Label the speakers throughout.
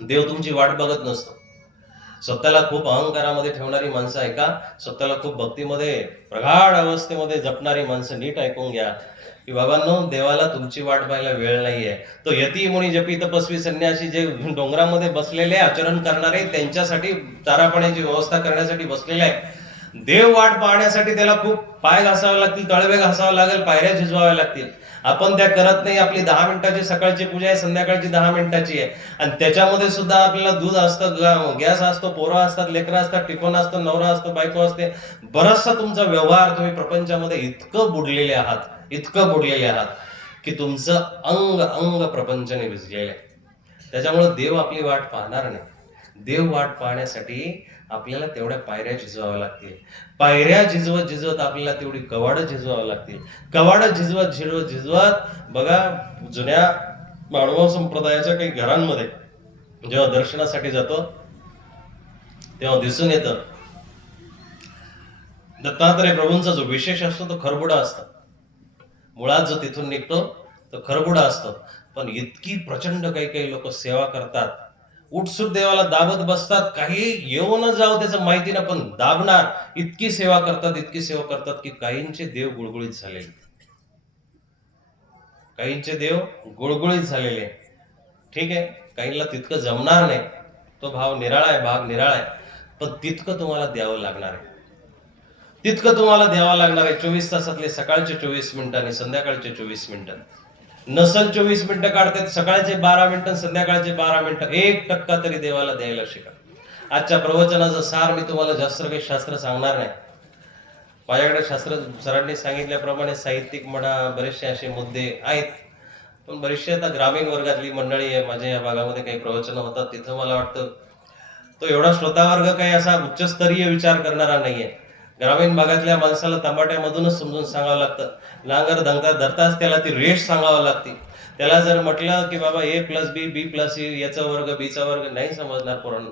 Speaker 1: देव तुमची वाट बघत नसतो. स्वतःला खूप अहंकारामध्ये ठेवणारी माणसं आहे का? स्वतःला खूप भक्तीमध्ये प्रगाढ अवस्थेमध्ये जपणारी माणसं नीट ऐकून घ्या. की बाबांनो देवाला तुमची वाट पाहायला वेळ नाही आहे तो यती मुनी जपी तपस्वी संन्यासी जे डोंगरामध्ये बसलेले आचरण करणारे त्यांच्यासाठी चारा पाण्याची व्यवस्था करण्यासाठी बसलेले आहे देव वाट पाहण्यासाठी त्याला खूप पाय घासावे लागतील तळवे घासावे लागेल पायऱ्या झिजवाव्या लागतील. आपण त्या करत नाही आपली दहा मिनिटाची सकाळची पूजा आहे संध्याकाळची दहा मिनिटाची आहे. आणि त्याच्यामध्ये सुद्धा आपल्याला दूध असतं गॅस असतो पोरं असतात लेकरं असतात टिफन असतं नवरा असतो बायको असते. बराचसा तुमचा व्यवहार तुम्ही प्रपंचामध्ये इतकं बुडलेले आहात इतकं बुडलेले आहात की तुमचं अंग अंग प्रपंचाने भिजलेलं आहे. त्याच्यामुळे देव आपली वाट पाहणार नाही. देव वाट पाहण्यासाठी आपल्याला तेवढ्या पायऱ्या झिजवाव्या लागतील. पायऱ्या झिजवत झिजवत आपल्याला तेवढी कवाडं झिजवावं लागतील. कवाडं झिजवत झिजवत झिजवत बघा जुन्या मानव संप्रदायाच्या काही घरांमध्ये जेव्हा दर्शनासाठी जातो तेव्हा दिसून येतं. दत्तात्रय प्रभूंचा जो विशेष असतो तो खरबुडा असतो. मुळात जो तिथून निघतो तो खरबुडा असतो. पण इतकी प्रचंड काही काही लोक सेवा करतात. उठसूट देवाला दाबत बसतात काही येऊ न जाऊ त्याचं माहिती ना पण दाबणार इतकी सेवा करतात इतकी सेवा करतात की काहींचे देव गुळगुळीत झालेले काहींचे देव गुळगुळीत झालेले ठीक आहे काहींना तितकं जमणार नाही. तो भाव निराळा आहे भाग निराळा आहे. पण तितकं तुम्हाला द्यावं लागणार आहे. तितकं तुम्हाला द्यावं लागणार आहे. चोवीस तासातले सकाळचे चोवीस मिनिटं आणि संध्याकाळचे चोवीस मिनिटं. नसल चोवीस मिनिटं काढतात सकाळचे बारा मिनिटं संध्याकाळचे बारा मिनिटं एक टक्का तरी देवाला द्यायला शिका आजच्या प्रवचनाचा सार मी तुम्हाला जास्त काही शास्त्र सांगणार नाही. माझ्याकडे शास्त्र सरांनी सांगितल्याप्रमाणे साहित्यिक म्हणा बरेचसे असे मुद्दे आहेत. पण बरेचसे आता ग्रामीण वर्गातली मंडळी आहे माझ्या या भागामध्ये काही प्रवचनं होतात तिथं मला वाटतं तो एवढा श्रोतावर्ग काही असा उच्चस्तरीय विचार करणारा नाहीये. ग्रामीण भागातल्या माणसाला तंबाट्यामधूनच समजून सांगावं लागतं. नांगर धंगा धरताच त्याला ती रेष सांगावं लागते. त्याला जर म्हटलं की बाबा A plus B B plus याचा वर्ग बीचा वर्ग नाही समजणार पोरांना.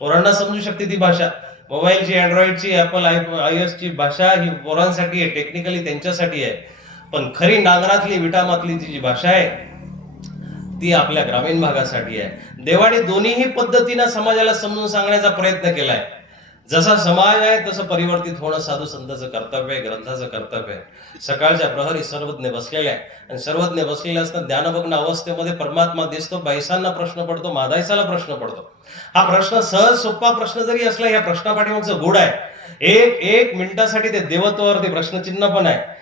Speaker 1: पोरांना समजू शकते ती भाषा. मोबाईलची अँड्रॉइडची ॲपल आय एस ची भाषा ही पोरांसाठी आहे टेक्निकली त्यांच्यासाठी आहे. पण खरी नांगरातली विटामातली जी भाषा आहे ती आपल्या ग्रामीण भागासाठी आहे. देवाने दोन्हीही पद्धतीनं समाजाला समजून सांगण्याचा प्रयत्न केला आहे जसा समाज आहे तसं परिवर्तित होणं साधू संतांचं कर्तव्य आहे ग्रंथाचं कर्तव्य आहे. सकाळच्या प्रहरी सर्वज्ञ बसलेले आहे. आणि सर्वज्ञ बसलेले असताना ध्यानभग्न अवस्थेमध्ये परमात्मा दिसतो बैसांना प्रश्न पडतो मादायसाला प्रश्न पडतो. हा प्रश्न सहज सोपा प्रश्न जरी असला या प्रश्नापाठीमागचं गुड आहे. एक एक मिनिटासाठी ते देवत्वावरती प्रश्नचिन्ह पण आहे.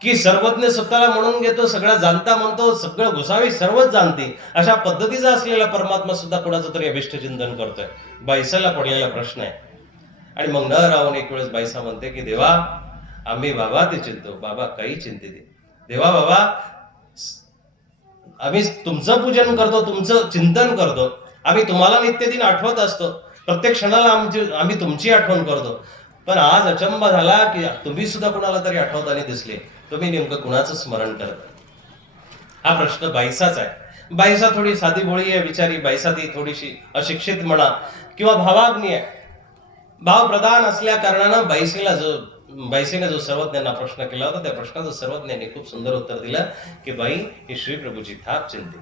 Speaker 1: की सर्वज्ञ स्वतःला म्हणून घेतो सगळ्या जाणता म्हणतो सगळं घुसावी सर्वच जाणते. अशा पद्धतीचा असलेला परमात्मा सुद्धा कुणाचं तरी अभिष्ट चिंतन करतोय. बाईसाला पडलेला प्रश्न आहे. आणि मग न राहून एक वेळेस बाईसा म्हणते की देवा आम्ही बाबा ते चिंतो बाबा काही चिंते दे देवा बाबा आम्ही तुमचं पूजन करतो तुमचं चिंतन करतो. आम्ही तुम्हाला नित्यदिन आठवत असतो. प्रत्येक क्षणाला आमची आम्ही तुमची आठवण करतो. पण आज अचंबा झाला की तुम्ही सुद्धा कुणाला तरी आठवताना दिसले. तुम्ही नेमकं कुणाचं स्मरण करत? हा प्रश्न बाईसाच आहे. बाईसा थोडी साधी भोळी आहे विचारी बाईसा ती थोडीशी अशिक्षित म्हणा किंवा भावाग्नी आहे. भाव प्रधान असल्या कारणानं बाईसीला जो बाईसीने जो सर्वज्ञांना प्रश्न केला होता त्या प्रश्नाचं सर्वज्ञांनी खूप सुंदर उत्तर दिलं की बाई ही श्रीप्रभूची थाप चिंते.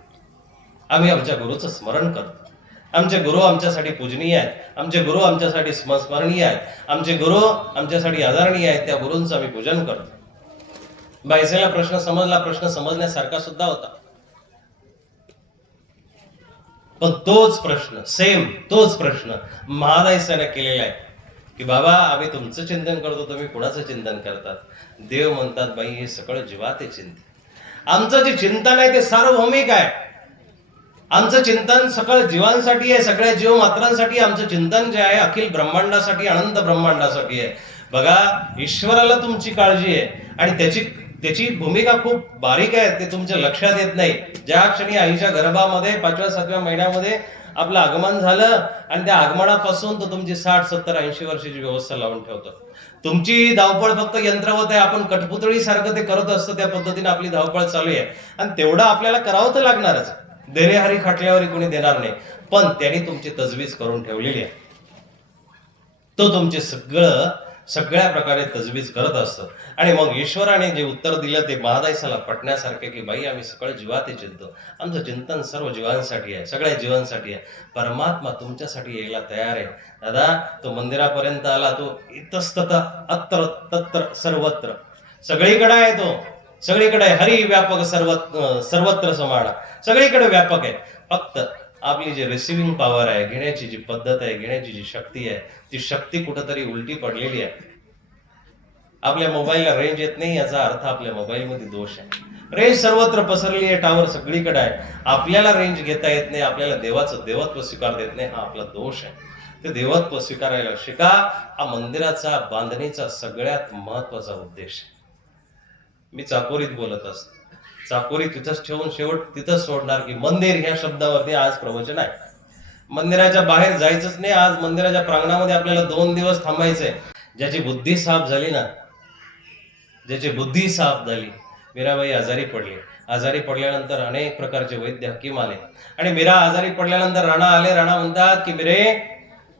Speaker 1: आम्ही आमच्या गुरुचं स्मरण करतो. आमचे गुरु आमच्यासाठी पूजनीय आहेत. आमचे गुरु आमच्यासाठी स्म- स्मरणीय आहेत. आमचे गुरु आमच्यासाठी आदरणीय आहेत. त्या गुरूंचं आम्ही पूजन करतो. बाईसेला प्रश्न समजला प्रश्न समजण्यासारखा सुद्धा होता. पण तोच प्रश्न सेम तोच प्रश्न महादायसाने केलेला आहे. की बाबा आम्ही तुमचं चिंतन करतो तुम्ही कुणाचं चिंतन करतात? देव म्हणतात बाई हे सगळं जीवाते चिंतन आमचं जे चिंतन आहे ते सार्वभौमिक आहे. आमचं चिंतन सकळ जीवांसाठी आहे सगळ्या जीव मात्रांसाठी आमचं चिंतन जे आहे अखिल ब्रह्मांडासाठी अनंत ब्रह्मांडासाठी आहे. बघा ईश्वराला तुमची काळजी आहे आणि त्याची त्याची भूमिका खूप बारीक आहे ते तुमच्या लक्षात येत नाही. ज्या क्षणी आईच्या गर्भामध्ये पाचव्या सातव्या महिन्यामध्ये आपलं आगमन झालं आणि त्या आगमनापासून तो तुमची साठ सत्तर ऐंशी वर्षाची व्यवस्था लावून ठेवतो. तुमची धावपळ फक्त यंत्रावत आहे आपण कठपुतळीसारखं ते करत असतो त्या पद्धतीने आपली धावपळ चालू आहे. आणि तेवढं आपल्याला करावं तर लागणारच. देरेहारी खाटल्यावर कोणी देणार नाही. पण त्यांनी तुमची तजवीज करून ठेवलेली आहे. तो तुमचे सगळं सगळ्या प्रकारे तजवीज करत असतो. आणि मग ईश्वराने जे उत्तर दिलं ते महादायसाला पटण्यासारखे की बाई आम्ही सगळं जीवाते चिंतो आमचं चिंतन सर्व जीवांसाठी आहे. सगळ्या जीवांसाठी आहे. परमात्मा तुमच्यासाठी यायला तयार आहे. दादा तो मंदिरापर्यंत आला तो इतस्तत अत्र तत्र सर्वत्र. सगळीकडे आहे तो. सगळीकडे हरी व्यापक सर्व सर्वत्र समान. सगळीकडे व्यापक आहे. फक्त आपली जी रिसिव्हिंग पॉवर आहे घेण्याची जी पद्धत आहे घेण्याची जी शक्ती आहे ती शक्ती कुठंतरी उलटी पडलेली आहे. आपल्या मोबाईलला रेंज येत नाही याचा अर्थ आपल्या मोबाईलमध्ये दोष आहे. रेंज सर्वत्र पसरली आहे टावर सगळीकडे आहे. आपल्याला रेंज घेता येत नाही आपल्याला देवाचं देवत्व स्वीकार देत नाही हा आपला दोष आहे. ते देवत्व स्वीकारायला शिका हा मंदिराचा बांधणीचा सगळ्यात महत्त्वाचा उद्देश आहे. मी चाकोरीत बोलत असतो. चाकोरी तिथंच ठेवून शेवट तिथंच सोडणार की मंदिर ह्या शब्दावरती आज प्रवचन आहे. मंदिराच्या बाहेर जायचंच नाही आज मंदिराच्या प्रांगणामध्ये आपल्याला दोन दिवस थांबायचंय. ज्याची बुद्धी साफ झाली ना ज्याची बुद्धी साफ झाली मीराबाई आजारी पडली. आजारी पडल्यानंतर अनेक प्रकारचे वैद्य हकीम आले. आणि मीरा आजारी पडल्यानंतर राणा आले राणा म्हणतात की मिरे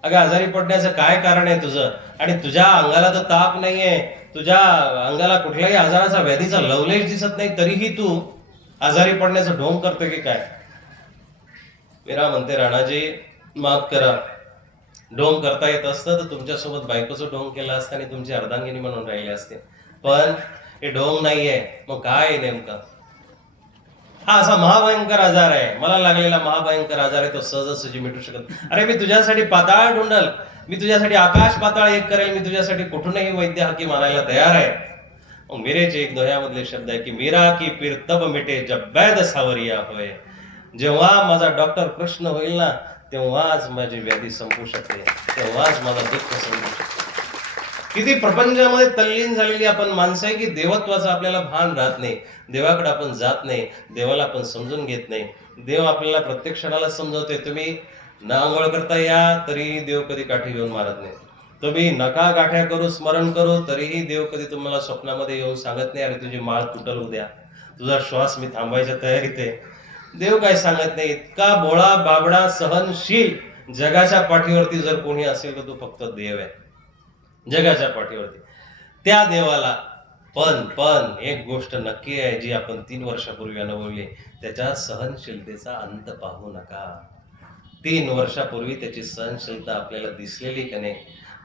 Speaker 1: अगं आजारी पडण्याचं काय कारण आहे तुझं? आणि तुझ्या अंगाला तर ताप नाहीये. तुझ्या अंगाला कुठल्याही आजाराचा व्याधीचा लवलेश दिसत नाही तरीही तू आजारी पडण्याचं ढोंग करतो की काय? मीरा म्हणते राणाजी माफ करा. ढोंग करता येत असतं तर तुमच्यासोबत बायकोचं ढोंग केलं असतं आणि तुमची अर्धांगिनी म्हणून राहिले असते. पण हे ढोंग नाहीये. मग काय आहे नेमकं? हा असा महाभयंकर आजार आहे. मला लागलेला महाभयंकर आजार आहे तो सहजासहजी मिटू शकत अरे मी तुझ्यासाठी पाताळ ढुंडल मी तुझ्यासाठी आकाश पाताळ एक करेल. मी तुझ्यासाठी कुठूनही वैद्य हाकी मानायला तयार आहे. मग एक दोह्यामधले शब्द आहे की मीरा की पीर तब मिटे जब बैद सावरिया होय जेव्हा माझा डॉक्टर कृष्ण होईल ना तेव्हाच माझी व्याधी संपू शकते. तेव्हाच माझा दुःख संपू शकते. किती प्रपंचामध्ये तल्लीन झालेली आपण माणसं आहे की देवत्वाचं आपल्याला भान राहत नाही. देवाकडे आपण जात नाही. देवाला आपण समजून घेत नाही. देव आपल्याला प्रत्येक क्षणाला समजवते तुम्ही न आंघोळ करता या तरीही देव कधी काठी घेऊन मारत नाही. तुम्ही नका गाठ्या करू स्मरण करू तरीही देव कधी तुम्हाला स्वप्नामध्ये येऊन सांगत नाही अरे तुझी माळ तुटल उद्या. तुझा श्वास मी थांबायच्या तयारीत आहे. देव काय सांगत नाही. इतका बोळा बाबडा सहनशील जगाच्या पाठीवरती जर कोणी असेल तर तो फक्त देव आहे. जगाच्या पाठीवरती. त्या देवाला पण पण एक गोष्ट नक्की आहे जी आपण तीन वर्षापूर्वी अनुभवली त्याच्या सहनशीलतेचा अंत पाहू नका. तीन वर्षापूर्वी त्याची सहनशीलता आपल्याला दिसलेली का नाही?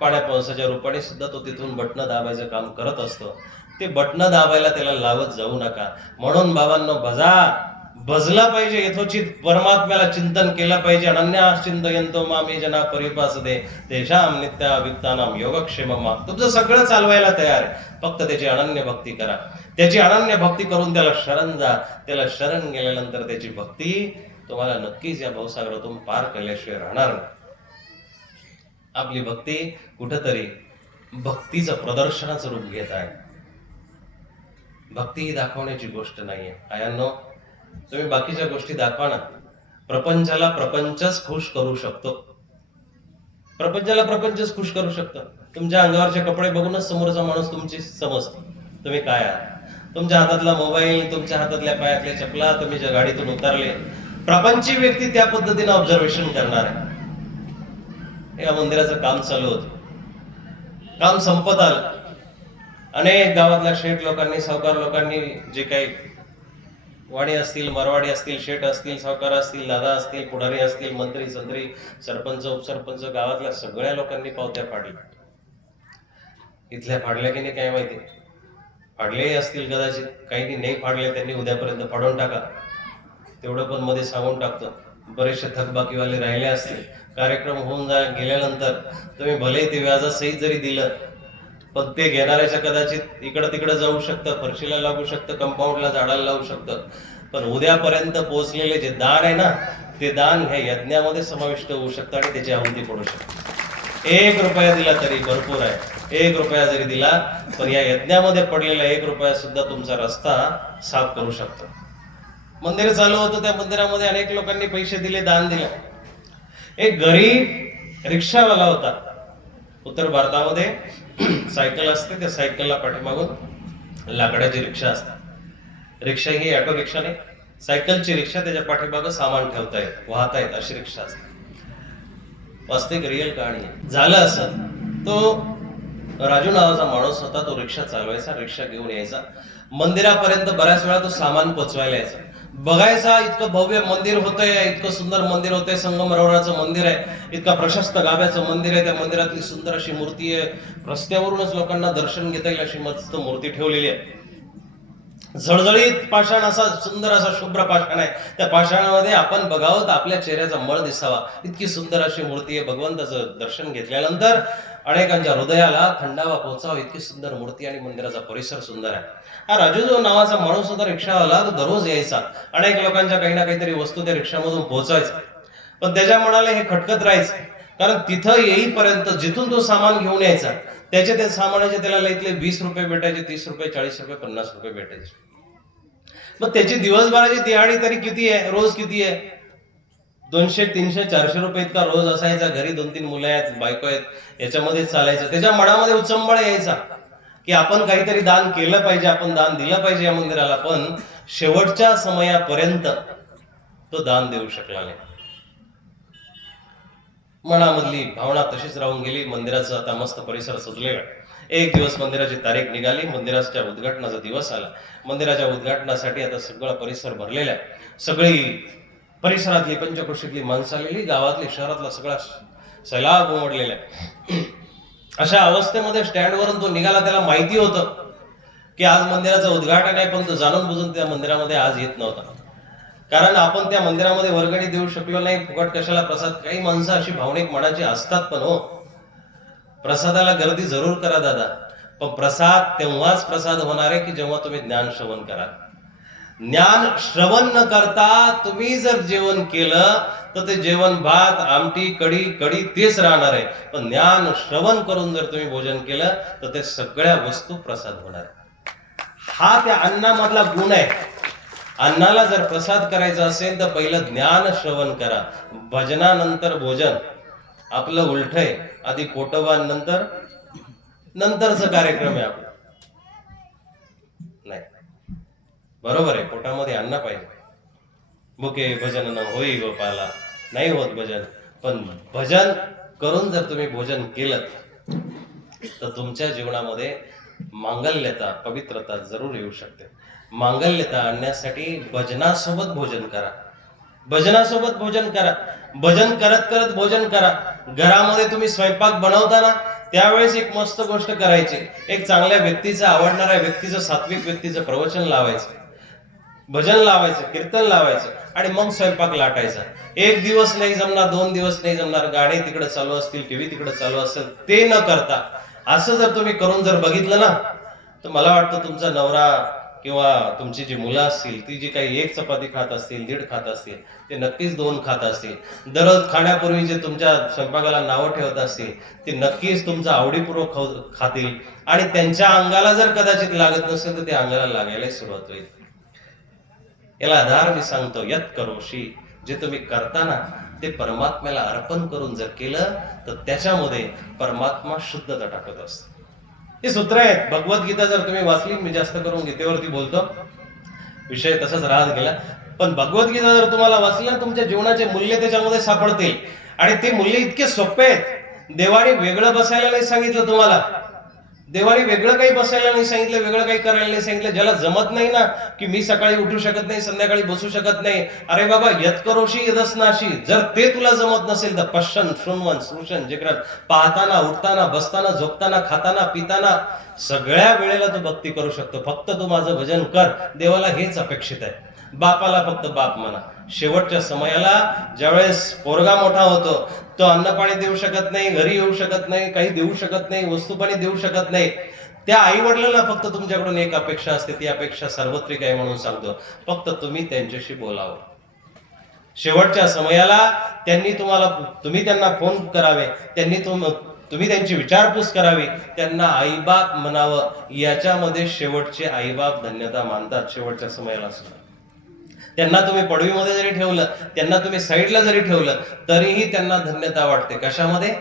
Speaker 1: पाण्या पावसाच्या रूपाने सुद्धा तो तिथून बटणं दाबायचं काम करत असतो. ते बटणं दाबायला त्याला लावत जाऊ नका. म्हणून बाबांनो भजा भजला पाहिजे यथोचित परमात्म्याला चिंतन केलं पाहिजे. अनन्या चिंतयंतो मामी जना परिपास दे तेषाम नित्या वित्तानाम योगक्षेम तुमचं सगळं चालवायला तयार आहे. फक्त त्याची अनन्य भक्ती करा. त्याची अनन्य भक्ती करून त्याला शरण जा. त्याला शरण गेल्यानंतर त्याची भक्ती तुम्हाला नक्कीच या भावसागरातून पार केल्याशिवाय राहणार नाही. आपली भक्ती कुठंतरी भक्तीचं प्रदर्शनाचं रूप घेत आहे. भक्ती ही दाखवण्याची गोष्ट नाही आहे आयांनो तुम्ही बाकीच्या गोष्टी दाखवा ना. प्रपंचाला प्रपंचच खुश करू शकतो. प्रपंचाला प्रपंचच खुश करू शकतो. तुमच्या अंगावरचे कपडे बघूनच समोरचा माणूस तुमची समजतो. तुम्ही काय आहात? तुमच्या हातातला मोबाईल तुमच्या हातातल्या पायातल्या चपला तुम्ही ज्या गाडीतून उतरले. प्रपंची व्यक्ती त्या पद्धतीने ऑब्झर्वेशन करणार आहे. या मंदिराचं काम चालू होतं. काम संपत आलं. अनेक गावातल्या शेठ लोकांनी सावकार लोकांनी जे काही वाडी असतील मरवाडे असतील शेठ असतील सावकार असतील दादा असतील पुढारी असतील मंत्री संत्री सरपंच उपसरपंच गावातल्या सगळ्या लोकांनी पावत्या फाडल्या. इथल्या फाडल्या की नाही काय माहिती? फाडलेही असतील कदाचित. काही नाही फाडले त्यांनी उद्यापर्यंत फाडून टाका. तेवढं पण मध्ये सांगून टाकतो. बरेचसे थकबाकीवाले राहिले असतील. कार्यक्रम होऊन जा गेल्यानंतर तुम्ही भले ते व्याजासहित जरी दिलं पण ते घेणाऱ्याच्या कदाचित इकडं तिकडं जाऊ शकतं फरशीला लागू शकतं कंपाऊंडला झाडाला लावू शकतं. पण उद्यापर्यंत पोहोचलेले जे दान आहे ना ते दान ह्या यज्ञामध्ये समाविष्ट होऊ शकतं आणि त्याची आहुती पडू शकते. एक रुपया दिला तरी भरपूर आहे. एक रुपया जरी दिला पण या यज्ञामध्ये पडलेला एक रुपया सुद्धा तुमचा रस्ता साफ करू शकतो. मंदिर चालू होतं त्या मंदिरामध्ये अनेक लोकांनी पैसे दिले दान दिले. एक गरीब रिक्षावाला होता उत्तर भारतामध्ये. सायकल असते त्या सायकलला पाठीमागून लाकडाची रिक्षा असतात. रिक्षा ही ऑटो रिक्षा नाही सायकलची रिक्षा त्याच्या पाठीमागं सामान ठेवता येत वाहता येत अशी रिक्षा असते. वास्तविक रिअल कहाणी आहे. झालं असं तो राजू नावाचा माणूस होता तो रिक्षा चालवायचा रिक्षा घेऊन यायचा. मंदिरापर्यंत बऱ्याच वेळा तो सामान पोचवायला यायचा. बघायचा इतकं भव्य मंदिर होतंय इतकं सुंदर मंदिर होतंय संगमरवराचं मंदिर आहे इतका प्रशस्त गाभ्याचं मंदिर आहे त्या मंदिरातली सुंदर अशी मूर्ती आहे. रस्त्यावरूनच लोकांना दर्शन घेता येईल अशी मस्त मूर्ती ठेवलेली आहे. झळझळीत पाषाण असा सुंदर असा शुभ्र पाषाण आहे. त्या पाषाणामध्ये आपण बघावं तर आपल्या चेहऱ्याचा मळ दिसावा. इतकी सुंदर अशी मूर्ती आहे. भगवंताचं दर्शन घेतल्यानंतर अनेकांच्या हृदयाला थंडावा पोहोचावा इतकी सुंदर मूर्ती आणि मंदिराचा परिसर सुंदर आहे. हा राजू जो नावाचा माणूस होता रिक्षावाला तो दररोज यायचा. अनेक लोकांच्या काही ना काहीतरी वस्तू त्या रिक्षामधून पोहोचायचा. पण त्याच्या मनाला हे खटकत राहायचं. कारण तिथं येईपर्यंत जिथून तो सामान घेऊन यायचा त्याचे त्या सामानाचे त्याला लईतले वीस रुपये भेटायचे तीस रुपये चाळीस रुपये पन्नास रुपये भेटायचे. मग त्याची दिवसभराची दिहाडी तरी किती आहे? रोज किती आहे? दोनशे तीनशे चारशे रुपये इतका रोज असायचा. घरी दोन तीन मुलं आहेत बायको आहेत याच्यामध्येच चालायचं. त्याच्या मनामध्ये उचंबळ यायचा की आपण काहीतरी दान केलं पाहिजे आपण दान दिलं पाहिजे या मंदिराला. पण शेवटच्या समयापर्यंत तो दान देऊ शकला नाही. मनामधली भावना तशीच राहून गेली. मंदिराचा आता मस्त परिसर सजलेला एक दिवस मंदिराची तारीख निघाली. मंदिराच्या उद्घाटनाचा दिवस आला. मंदिराच्या उद्घाटनासाठी आता सगळा परिसर भरलेला आहे. सगळी परिसरातली पंचकृषीतली माणसं आलेली गावातली शहरातला सगळा सैलाब उमडलेला आहे. अशा अवस्थेमध्ये स्टँडवरून तो निघाला त्याला माहिती होतं की आज मंदिराचं उद्घाटन आहे पण तो जाणून बुजून त्या मंदिरामध्ये आज येत नव्हता. कारण आपण त्या मंदिरामध्ये वर्गणी देऊ शकलो नाही फुकट कशाला प्रसाद? काही माणसं अशी भावनिक मनाची असतात पण हो. प्रसादाला गर्दी जरूर करा दादा. पण प्रसाद तेव्हाच प्रसाद होणार आहे की जेव्हा तुम्ही ज्ञान श्रवण करा ज्ञान श्रवण न करता तुम्ही जर जेवण केलं तर ते जेवण भात आमटी कढी कढी तेच राहणार आहे. पण ज्ञान श्रवण करून जर तुम्ही भोजन केलं तर ते सगळ्या वस्तू प्रसाद होणार हा त्या अन्नामधला गुण आहे. अन्नाला जर प्रसाद करायचा असेल तर पहिलं ज्ञान श्रवण करा. भजनानंतर भोजन. आपलं उलट आहे. आधी पोटोबान नंतर नंतरचा कार्यक्रम आहे आपला नाही बरोबर आहे पोटामध्ये अन्न पाहिजे. बुके भजन न होई गोपाला. नाही होत भजन. पण भजन करून जर तुम्ही भोजन केलं तर तुमच्या जीवनामध्ये मांगल्यता पवित्रता जरूर येऊ शकते. मांगल्यता आणण्यासाठी भजनासोबत भोजन करा. भजनासोबत भोजन करा. भजन करत करत भोजन करा. घरामध्ये तुम्ही स्वयंपाक बनवताना त्यावेळेस एक मस्त गोष्ट करायची. एक चांगल्या व्यक्तीचं आवडणाऱ्या व्यक्तीचं सात्विक व्यक्तीचं प्रवचन लावायचं. भजन लावायचं कीर्तन लावायचं आणि मग स्वयंपाक लाटायचा. एक दिवस नाही जमणार दोन दिवस नाही जमणार गाणे तिकडे चालू असतील टीव्ही तिकडे चालू असेल ते न करता. असं जर तुम्ही करून जर बघितलं ना तर मला वाटतं तुमचा नवरा किंवा तुमची जी मुलं असतील ती जी काही एक चपाती खात असतील दीड खात असतील ते नक्कीच दोन खात असतील. दररोज खाण्यापूर्वी जे तुमच्या स्वयंपाकाला नावं ठेवत असतील ते नक्कीच तुमचं आवडीपूर्वक खाऊ खातील. आणि त्यांच्या अंगाला जर कदाचित लागत नसेल तर ते अंगाला लागायला सुरुवात होईल. याला आधार मी सांगतो यत करोशी जे तुम्ही करताना ते परमात्म्याला अर्पण करून जर केलं तर त्याच्यामध्ये परमात्मा शुद्धता टाकत असतो. हे सूत्र आहेत. भगवद्गीता जर तुम्ही वाचली मी जास्त करून गीतेवरती बोलतो. विषय तसाच राहत गेला. पण भगवद्गीता जर तुम्हाला वाचलं तुमच्या जीवनाचे मूल्य त्याच्यामध्ये सापडतील. आणि ते मूल्य इतके सोपे आहेत. देवाने वेगळं बसायला नाही सांगितलं तुम्हाला. देवाने वेगळं काही बसायला नाही सांगितलं वेगळं काही करायला नाही सांगितलं. ज्याला जमत नाही ना की मी सकाळी उठू शकत नाही संध्याकाळी बसू शकत नाही. अरे बाबा यत्करोशी यदस्नाशी जर ते तुला जमत नसेल तर पश्चन शृण्वन सृशन जिग्रन पाहताना उठताना बसताना झोपताना खाताना पिताना सगळ्या वेळेला तू भक्ती करू शकतो. फक्त तू माझं भजन कर. देवाला हेच अपेक्षित आहे. बापाला फक्त बाप म्हणा. शेवटच्या समयाला ज्यावेळेस पोरगा मोठा होतो तो अन्न पाणी देऊ शकत नाही घरी येऊ शकत नाही काही देऊ शकत नाही वस्तू पाणी देऊ शकत नाही. त्या आई वडिलांना फक्त तुमच्याकडून एक अपेक्षा असते ती अपेक्षा सार्वत्रिक आहे म्हणून सांगतो. फक्त तुम्ही त्यांच्याशी बोलावं. शेवटच्या समयाला त्यांनी तुम्हाला तुम्ही त्यांना फोन करावे त्यांनी तुम तुम्ही त्यांची विचारपूस करावी त्यांना आईबाप म्हणावं. याच्यामध्ये शेवटचे आईबाप धन्यता मानतात शेवटच्या समयाला सुद्धा. त्यांना तुम्ही पडवीमध्ये जरी ठेवलं त्यांना तुम्ही साईडला जरी ठेवलं तरीही त्यांना धन्यता वाटते. कशामध्ये?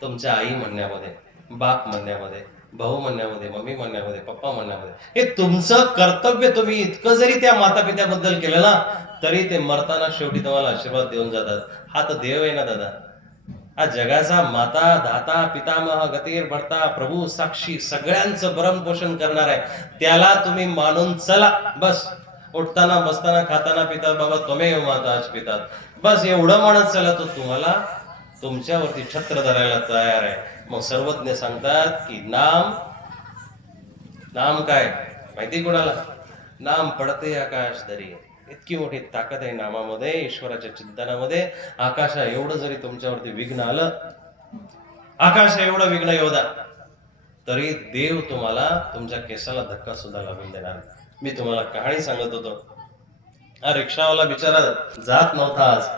Speaker 1: तुमच्या आई म्हणण्यामध्ये बाप म्हणण्यामध्ये भाऊ म्हणण्यामध्ये मम्मी म्हणण्यामध्ये पप्पा म्हणण्यामध्ये. हे तुमचं कर्तव्य तुम्ही इतकं जरी त्या माता पित्याबद्दल केलं ना तरी ते मरताना शेवटी तुम्हाला आशीर्वाद देऊन जातात. हा तर देव आहे ना दादा. हा जगाचा माता धाता पितामह गतीर भरता प्रभू साक्षी सगळ्यांचं भरण पोषण करणार आहे. त्याला तुम्ही मानून चला. बस. उठताना बसताना खाताना पितात बाबा त्वमेव माता आज पितात. बस एवढं म्हणत चला तो तुम्हाला तुमच्यावरती छत्र धरायला तयार आहे. मग सर्वज्ञ सांगतात की नाम नाम काय? माहिती कोणाला? नाम पडते आकाश दरी. इतकी मोठी ताकद आहे नामामध्ये ईश्वराच्या चिंतनामध्ये. आकाशा एवढं जरी तुमच्यावरती विघ्न आलं आकाश एवढं विघ्न योदा तरी देव तुम्हाला तुमच्या केसाला धक्का सुद्धा लागून देणार नाही. मी तुम्हाला कहाणी सांगत होतो. हा रिक्षावाला बिचारा जात नव्हता आज.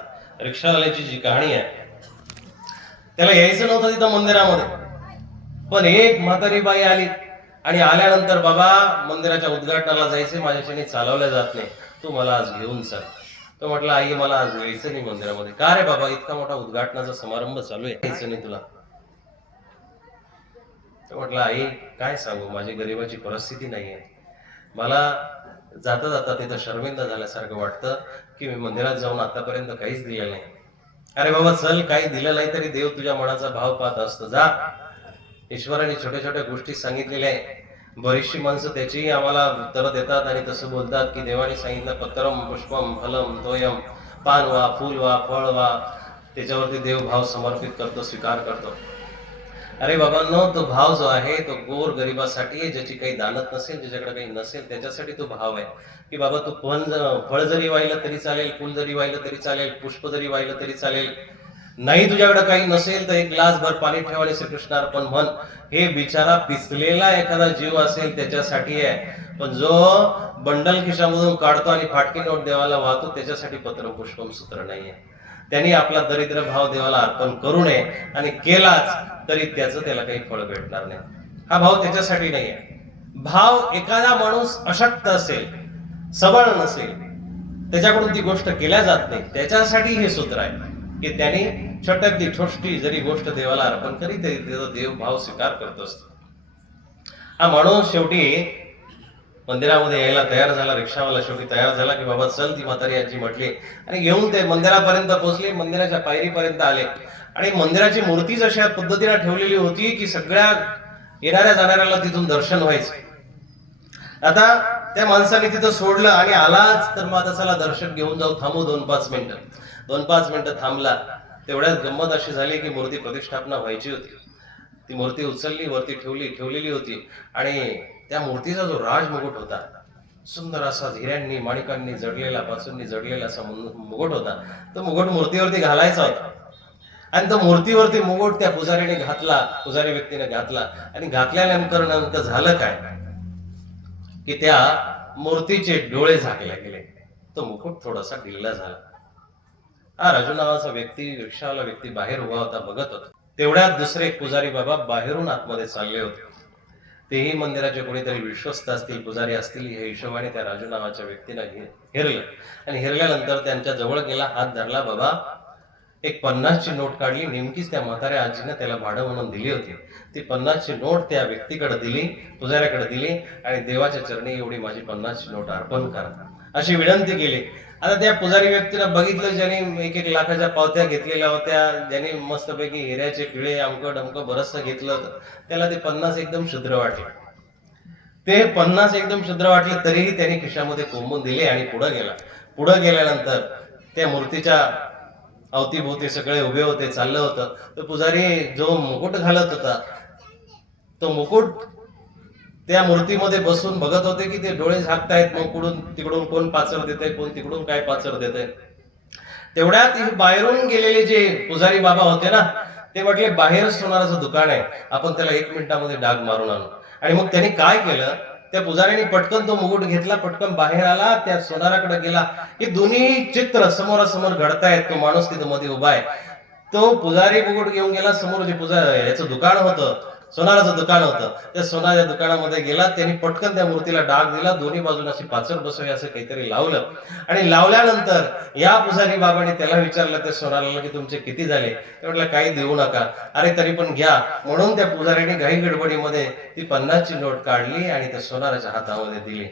Speaker 1: रिक्षावाल्याची जी कहाणी आहे त्याला यायचं नव्हतं तिथं मंदिरामध्ये. पण एक म्हातारी बाई आली आणि आल्यानंतर बाबा मंदिराच्या उद्घाटनाला जायचे माझ्याच्याने चालवल्या जात नाही. तू मला आज घेऊन चाल. तो म्हटलं आई मला आज यायचं नाही मंदिरामध्ये. का रे बाबा इतका मोठा उद्घाटनाचा समारंभ चालू आहे यायचं नाही तुला. तो म्हटलं आई काय सांगू माझी गरिबाची परिस्थिती नाही आहे मला जाता जाता तिथं शर्मिंदा झाल्यासारखं वाटतं की मी मंदिरात जाऊन आतापर्यंत काहीच दिलेलं नाही. अरे बाबा चल काही दिलं नाही तरी देव तुझ्या मनाचा भाव पाहत असतो. जा. ईश्वराने छोट्या छोट्या गोष्टी सांगितलेल्या आहे. बरीचशी माणसं त्याचीही आम्हाला उत्तरं देतात आणि तसं बोलतात की देवाने सांगितलं पत्रम पुष्पम फलम तोयम पान वा फूल वा फळ वा त्याच्यावरती देव भाव समर्पित करतो स्वीकार करतो. अरे बाबांनो तो भाव जो आहे तो गोर गरिबासाठी आहे ज्याची काही दानत नसेल ज्याच्याकडे काही नसेल त्याच्यासाठी तो भाव आहे. की बाबा तू पण फळ जरी वाहिलं तरी चालेल फुल जरी वाहिलं तरी चालेल पुष्प जरी वाहिलं तरी चालेल. नाही तुझ्याकडे काही नसेल तर एक ग्लास भर पाणी ठेवायला श्रीकृष्ण अर्पण म्हण हे बिचारा पिसलेला एखादा जीव असेल त्याच्यासाठी आहे. पण जो बंडल खिशामधून काढतो आणि फाटकी नोट देवाला वाहतो त्याच्यासाठी पत्र पुष्पम सूत्र नाहीये. त्यांनी आपला दरिद्र भाव देवाला अर्पण करू नये आणि केलाच तरी त्याचं त्याला काही फळ भेटणार नाही. हा भाव त्याच्यासाठी नाही आहे भाव एखादा माणूस अशक्त असेल सबळ नसेल त्याच्याकडून ती गोष्ट केल्या जात नाही. त्याच्यासाठी हे सूत्र आहे की त्यांनी छोट्यातली छोटी जरी गोष्ट देवाला अर्पण करी तरी त्याचा देव भाव स्वीकार करत असतो. हा माणूस शेवटी मंदिरामध्ये यायला तयार झाला रिक्षावाला शेवटी तयार झाला की बाबा चल ती म्हातारी आजी म्हटली. आणि घेऊन ते मंदिरापर्यंत पोहोचले मंदिराच्या पायरीपर्यंत आले. आणि मंदिराची मूर्तीच अशा पद्धतीने ठेवलेली होती की सगळ्या येणाऱ्या जाणाऱ्याला तिथून दर्शन व्हायचं. आता त्या माणसाने तिथं सोडलं आणि आलाच तर मग चला दर्शन घेऊन जाऊ थांबू दोन पाच मिनिटं. दोन पाच मिनिटं थांबला. तेवढ्याच गंमत अशी झाली की मूर्ती प्रतिष्ठापना व्हायची होती. ती मूर्ती उचलली वरती ठेवली ठेवलेली होती. आणि त्या मूर्तीचा जो राजमुकुट होता सुंदर असा हिऱ्यांनी माणिकांनी जडलेला पासूंनी जडलेला असा मु- मुकुट होता तो मुकुट मूर्तीवरती घालायचा होता. आणि तो मूर्तीवरती मुकुट त्या पुजारीने घातला पुजारी व्यक्तीने घातला. आणि घातल्यानंतर नेमकं झालं काय? की त्या मूर्तीचे डोळे झाकले गेले. तो मुकुट थोडासा ढिल्ला झाला. हा राजू नावाचा व्यक्ती रिक्षावाला व्यक्ती बाहेर उभा होता बघत होता. तेवढ्यात दुसरे पुजारी बाबा बाहेरून आतमध्ये चालले होते. तेही मंदिराचे कोणीतरी विश्वस्त असतील पुजारी असतील हे हिशोबाने त्या राजू नावाच्या व्यक्तीला हे- हेरलं. आणि हेरल्यानंतर त्यांच्या जवळ गेला हात धरला बाबा एक पन्नासची नोट काढली नेमकीच त्या म्हाताऱ्या आजीनं त्याला भाडं म्हणून दिली होती. ती पन्नासची नोट त्या व्यक्तीकडे दिली पुजाऱ्याकडे दिली आणि देवाच्या चरणी एवढी माझी पन्नासची नोट अर्पण करा. अशी विनंती केली. आता त्या पुजारी व्यक्तीला बघितलं ज्यांनी एक एक लाखाच्या पावत्या घेतलेल्या होत्या ज्यांनी मस्तपैकी हिऱ्याचे पिळे अमकं डमकं बरचसं घेतलं होतं त्याला ते पन्नास एकदम शुद्र वाटले. ते पन्नास एकदम शुद्र वाटले तरीही त्याने खिशामध्ये कोंबून दिले आणि पुढे गेला. पुढे गेल्यानंतर त्या मूर्तीच्या अवतीभोवती सगळे उभे होते चाललं होतं. तर पुजारी जो मुकुट घालत होता तो मुकुट त्या मूर्तीमध्ये बसून बघत होते की ते डोळे झाकतायत मग कुठून तिकडून कोण पाचर देतंय कोण तिकडून काय पाचर देतंय. तेवढ्यात हे बाहेरून गेलेले जे पुजारी बाबा होते ना ते म्हटले बाहेर सोनाराचं दुकान आहे आपण त्याला एक मिनिटामध्ये डाग मारून आणू. आणि मग त्यांनी काय केलं त्या पुजाऱ्याने पटकन तो मुकुट घेतला पटकन बाहेर आला त्या सोनाराकडे गेला. हे दोन्ही चित्र समोरासमोर घडतायत तो माणूस तिथं मध्ये उभा आहे. तो पुजारी मुकुट घेऊन गेला समोर जे पुजा याचं दुकान होतं सोनाराचं दुकान होतं. त्या सोनाच्या दुकानामध्ये गेला त्यांनी पटकन त्या मूर्तीला डाग दिला दोन्ही बाजूला अशी पाचर बसवी असं काहीतरी लावलं. आणि लावल्यानंतर या पुजारी बाबाने त्याला विचारलं त्या सोनाराला की तुमचे किती झाले? ते म्हटलं काही देऊ नका. अरे तरी पण घ्या. म्हणून त्या पुजाऱ्याने घाई गडबडीमध्ये ती पन्नासची नोट काढली आणि त्या सोनाराच्या हातामध्ये दिली.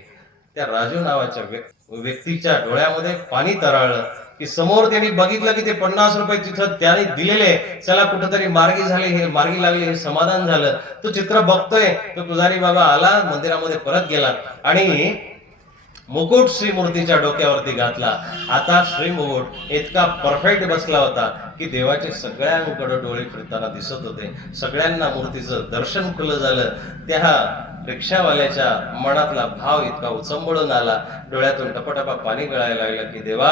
Speaker 1: त्या राजू नावाच्या व्यक्तीच्या डोळ्यामध्ये पाणी तरळलं. की समोर त्यांनी बघितलं की ते पन्नास रुपये तिथं त्याने दिलेले. चला कुठंतरी मार्गी झाले हे मार्गी लागले हे समाधान झालं. तो चित्र बघतोय तो पुजारी बाबा आला मंदिरामध्ये परत गेला. आणि मुकुट श्री मूर्तीच्या डोक्यावरती घातला. आता श्री मुकुट इतका परफेक्ट बसला होता की देवाचे सगळ्यांकडे डोळे फिरताना दिसत होते. सगळ्यांना मूर्तीचं दर्शन खुलं झालं. त्या रिक्षावाल्याच्या मनातला भाव इतका उचंबळून आला. डोळ्यातून टपाटपा पाणी गळायला लागलं की देवा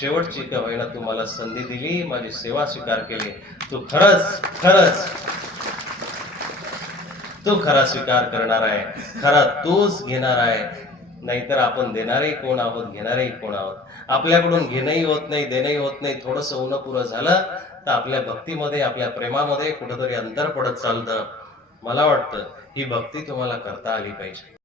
Speaker 1: शेवटची का होईना तू मला संधी दिली माझी सेवा स्वीकार केली. तू खरंच खरंच तू खरा स्वीकार करणार आहे. खरा तूच घेणार आहे. नाहीतर आपण देणारही कोण आहोत घेणारही कोण आहोत? आपल्याकडून घेणंही होत नाही देणंही होत नाही थोडंसं ऊन पुरं झालं तर आपल्या भक्तीमध्ये आपल्या प्रेमामध्ये कुठंतरी अंतर पडत चालतं. मला वाटतं ही भक्ती तुम्हाला करता आली पाहिजे.